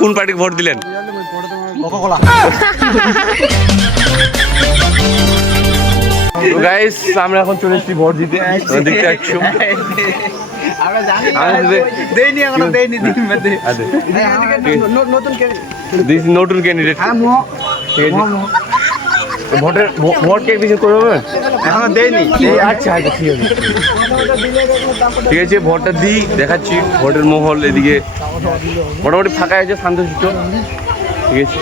কোন পার্টিকে ভোট দিলেন? গাইস আমরা এখন চলে এসেছি ভোট দিতে, দেখতে পাচ্ছ। নতুন ক্যান্ডিডেট ভোটের ভোট কে কিছু করবে এখনো দেয়নি। আচ্ছা আচ্ছা ঠিক আছে ঠিক আছে, ভোটটা দিই, দেখাচ্ছি ভোটের মহল এদিকে মোটামুটি ফাঁকা আছে, শান্তশিষ্ট। ঠিক আছে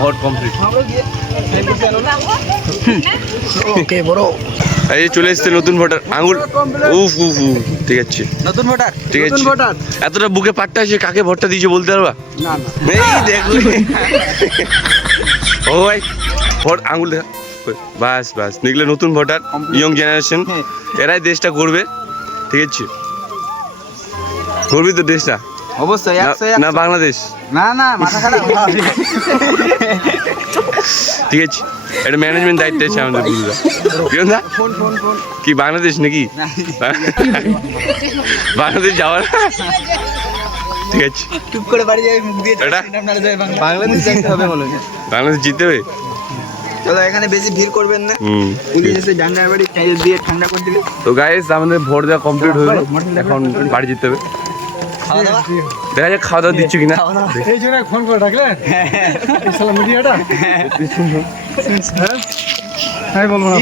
ভোট কমপ্লিট। এই চলে এসছে নতুন ভোটার আঙুল। উফ উফ উফ, ঠিক আছে নতুন ভোটার, ঠিক আছে। এতটা বুকে পাট্টা আছে, কাকে ভোটটা দিয়েছে বলতে পারবা? না না এই দেখো ও ভাই ভোট আঙুল দেখা, বাস বাস দেখলে নতুন ভোটার, ইয়ং জেনারেশন, এরাই দেশটা করবে। ঠিক আছে, করবি তো দেশটা? অবশ্যই না বাংলাদেশ? না না মাথা খারাপ। ঠিক আছে, এটা ম্যানেজমেন্ট দায়িত্ব আছে আমাদের বুঝলা। না ফোন ফোন ফোন কি বাংলাদেশ নাকি? বাংলাদেশ যাওয়ার ঠিক আছে, চুপ করে বাড়ি যাই, মুখ দিয়ে এটা? বাংলাদেশ যাইতে হবে মনে হয়। বাংলাদেশ জিততে হবে। চলো এখানে বেশি ভিড় করবেন না, হুম পুলিশ এসে ডান্ডার বাড়ি দিয়ে ঠান্ডা করে দিবে। তো গাইস আমাদের ভোট দেওয়া কমপ্লিট হয়ে গেল, এখন বাড়ি যেতে হবে। খাওয়া দাওয়া দেখা যাক খাওয়া দাওয়া দিচ্ছ কিনা। এই জন্য ফোন করে ডাকলেন সোশ্যাল মিডিয়াটা? হ্যাঁ বলবো না